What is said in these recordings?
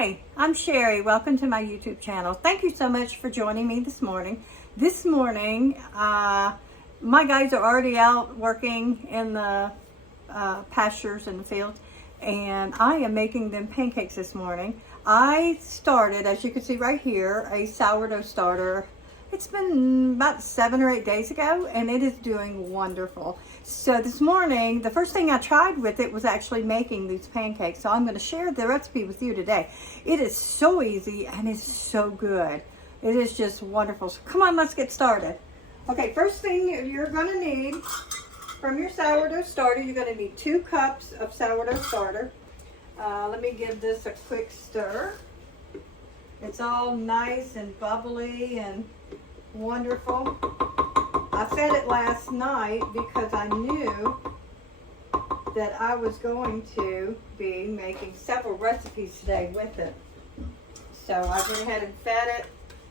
Hi, I'm Sherry. Welcome to my YouTube channel. Thank you so much for joining me this morning. This morning, my guys are already out working in the pastures and the fields, and I am making them pancakes this morning. I started, as you can see right here, a sourdough starter. It's been about 7 or 8 days ago, and it is doing wonderful. So this morning, the first thing I tried with it was actually making these pancakes. So I'm going to share the recipe with you today. It is so easy and it's so good. It is just wonderful. So come on, let's get started. Okay, first thing you're going to need from your sourdough starter, you're going to need 2 cups of sourdough starter. Let me give this a quick stir. It's all nice and bubbly and wonderful. I fed it last night because I knew that I was going to be making several recipes today with it. So I went ahead and fed it.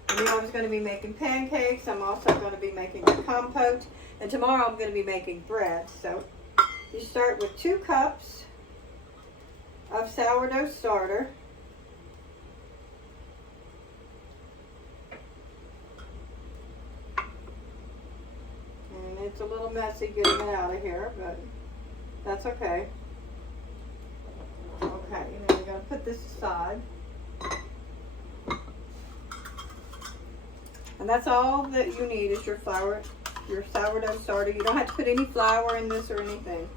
I knew I was going to be making pancakes. I'm also going to be making a compote. And tomorrow I'm going to be making bread. So you start with 2 cups of sourdough starter. It's a little messy getting it out of here, but that's okay. Okay, and then we're going to put this aside. And that's all that you need is your flour, your sourdough starter. You don't have to put any flour in this or anything.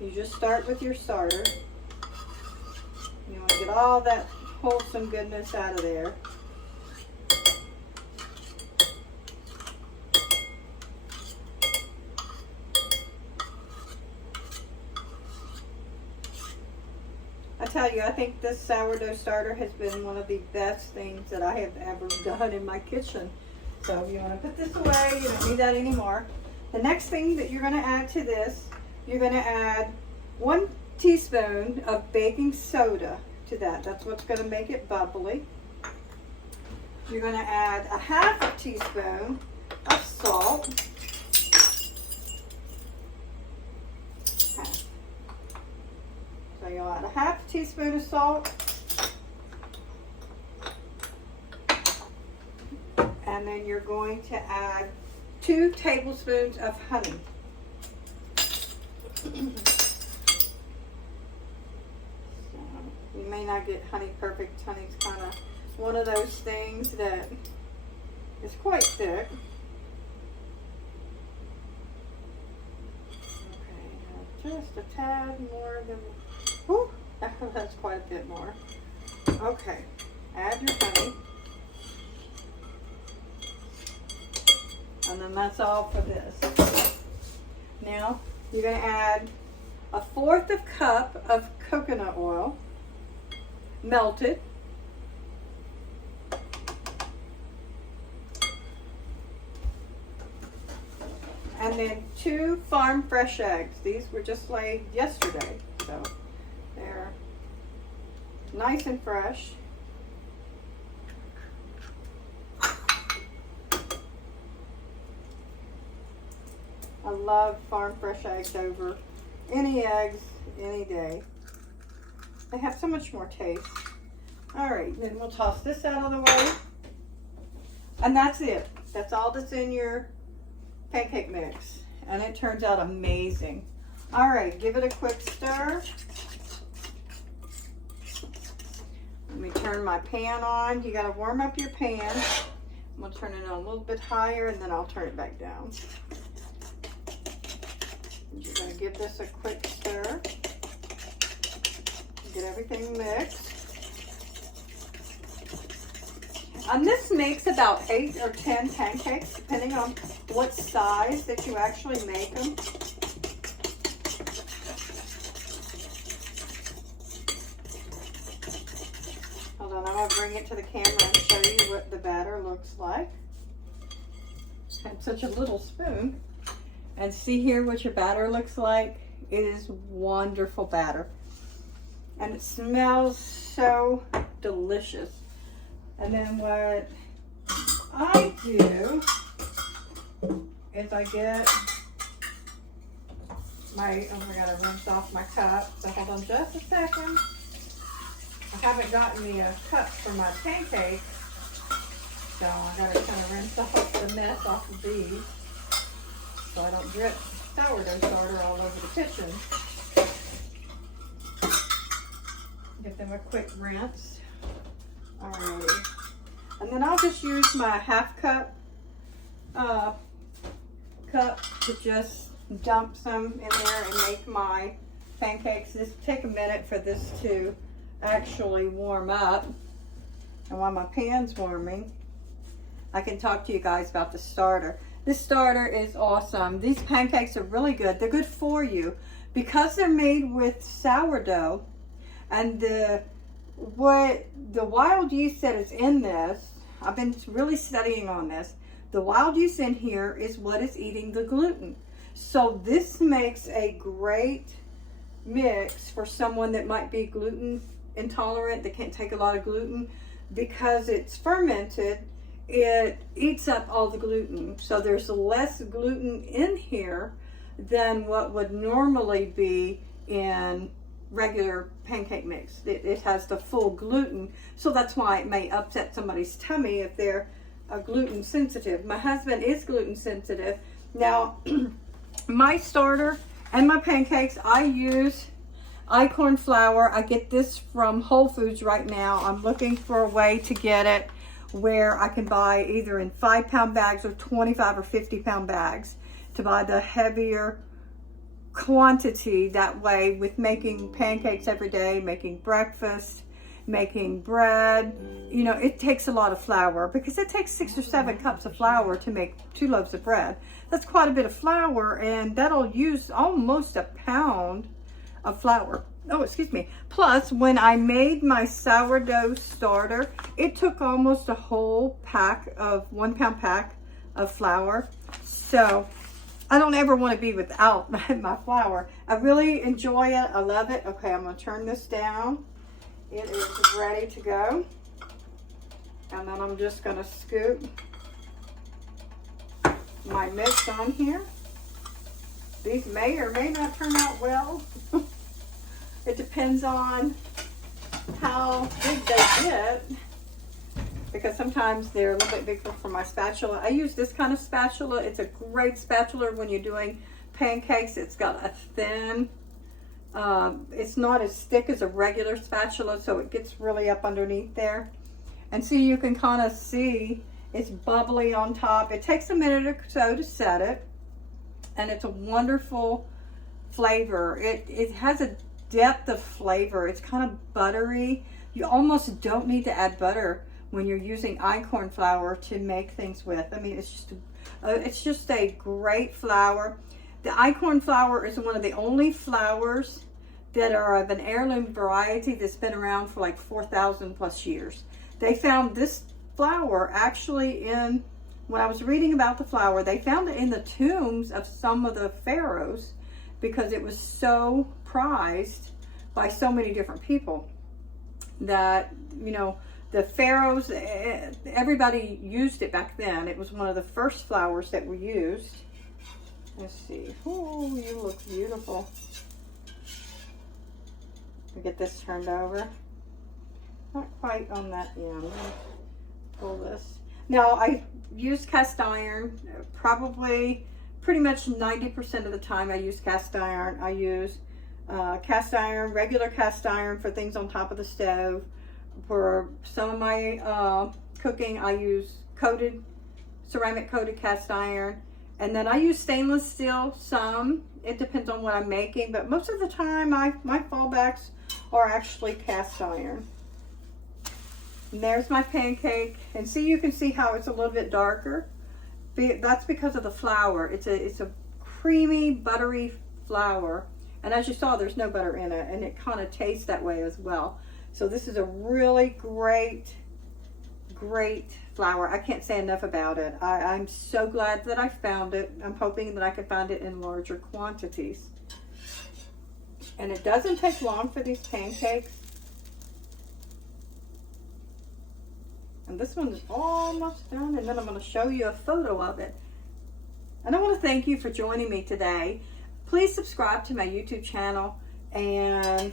You just start with your starter. You want to get all that wholesome goodness out of there. I tell you, I think this sourdough starter has been one of the best things that I have ever done in my kitchen. So you want to put this away. You don't need that anymore. The next thing that you're going to add to this, you're going to add 1 teaspoon of baking soda to that. That's what's going to make it bubbly. You're going to add a 1/2 teaspoon of salt. So you'll add a 1/2 teaspoon of salt. And then you're going to add 2 tablespoons of honey. You may not get honey perfect. Honey's kind of one of those things that is quite thick. Okay, just a tad more than... Whew, that's quite a bit more. Okay, add your honey. And then that's all for this. Now, you're going to add a 1/4 cup of coconut oil, melted. And then 2 farm fresh eggs. These were just laid yesterday, so they're nice and fresh. I love farm fresh eggs over any eggs any day. They have so much more taste. All right, then we'll toss this out of the way. And that's it. That's all that's in your pancake mix. And it turns out amazing. All right, give it a quick stir. Let me turn my pan on. You got to warm up your pan. I'm going to turn it on a little bit higher and then I'll turn it back down. You're going to give this a quick stir. Get everything mixed. And this makes about 8 or 10 pancakes, depending on what size that you actually make them. Hold on, I'm going to bring it to the camera and show you what the batter looks like. I have such a little spoon. And see here what your batter looks like. It is wonderful batter. And it smells so delicious. And then what I do is I get my, oh my God, I rinsed off my cup. So hold on just a second. I haven't gotten me a cup for my pancakes, so I gotta kind of rinse off the mess off of these so I don't drip sourdough starter all over the kitchen. Give them a quick rinse. Alrighty. And then I'll just use my half cup to just dump some in there and make my pancakes. Just take a minute for this to actually warm up. And while my pan's warming, I can talk to you guys about the starter. This starter is awesome. These pancakes are really good. They're good for you because they're made with sourdough. And what the wild yeast that is in this, I've been really studying on this. The wild yeast in here is what is eating the gluten. So this makes a great mix for someone that might be gluten intolerant, that can't take a lot of gluten. Because it's fermented, it eats up all the gluten. So there's less gluten in here than what would normally be in regular pancake mix. It has the full gluten, so that's why it may upset somebody's tummy if they're gluten sensitive. My husband is gluten sensitive. Now, my starter and my pancakes, I use corn flour. I get this from Whole Foods right now. I'm looking for a way to get it where I can buy either in 5-pound bags or 25 or 50-pound bags to buy the heavier quantity. That way, with making pancakes every day, making breakfast, making bread, you know, it takes a lot of flour because it takes 6 or 7 cups of flour to make 2 loaves of bread. That's quite a bit of flour, and that'll use almost a pound of flour. Oh, excuse me. Plus, when I made my sourdough starter, it took almost a whole pack of 1-pound pack of flour. So I don't ever want to be without my flour. I really enjoy it. I love it. Okay, I'm going to turn this down. It is ready to go. And then I'm just going to scoop my mix on here. These may or may not turn out well. It depends on how big they get, because sometimes they're a little bit bigger for my spatula. I use this kind of spatula. It's a great spatula when you're doing pancakes. It's got a thin, it's not as thick as a regular spatula, so it gets really up underneath there. And see, you can kind of see it's bubbly on top. It takes a minute or so to set it, and it's a wonderful flavor. It has a depth of flavor. It's kind of buttery. You almost don't need to add butter when you're using corn flour to make things with. I mean, it's just a great flour. The corn flour is one of the only flours that are of an heirloom variety that's been around for like 4,000 plus years. They found this flour actually when I was reading about the flour, they found it in the tombs of some of the pharaohs because it was so prized by so many different people that, you know, the pharaohs, everybody used it back then. It was one of the first flours that were used. Let's see. Oh, you look beautiful. We get this turned over. Not quite on that end. Pull this. Now, I use cast iron probably pretty much 90% of the time. I use cast iron. I use cast iron, regular cast iron for things on top of the stove. For some of my cooking, I use ceramic coated cast iron. And then I use stainless steel some. It depends on what I'm making, but most of the time my fallbacks are actually cast iron. And there's my pancake. And see, you can see how it's a little bit darker. That's because of the flour. It's a creamy, buttery flour. And as you saw, there's no butter in it, and it kind of tastes that way as well. So this is a really great flour. I can't say enough about it. I'm so glad that I found it. I'm hoping that I can find it in larger quantities. And it doesn't take long for these pancakes. And this one is almost done, and then I'm going to show you a photo of it. And I want to thank you for joining me today. Please subscribe to my YouTube channel and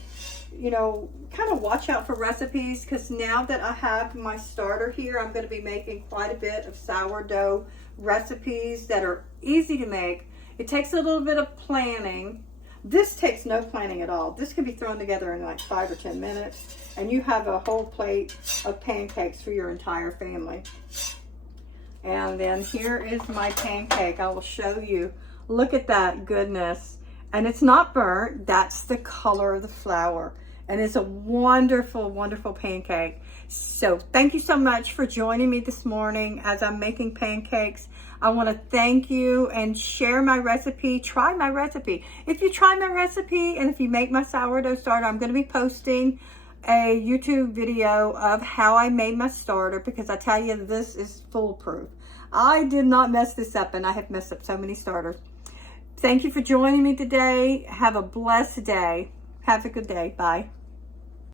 you know, kind of watch out for recipes, because now that I have my starter here, I'm going to be making quite a bit of sourdough recipes that are easy to make. It takes a little bit of planning. This takes no planning at all. This can be thrown together in like 5 or 10 minutes, and you have a whole plate of pancakes for your entire family. And then here is my pancake. I will show you. Look at that goodness. And it's not burnt. That's the color of the flour. And it's a wonderful, wonderful pancake. So thank you so much for joining me this morning as I'm making pancakes. I want to thank you and share my recipe. Try my recipe. If you try my recipe and if you make my sourdough starter, I'm going to be posting a YouTube video of how I made my starter, because I tell you, this is foolproof. I did not mess this up, and I have messed up so many starters. Thank you for joining me today. Have a blessed day. Have a good day. Bye.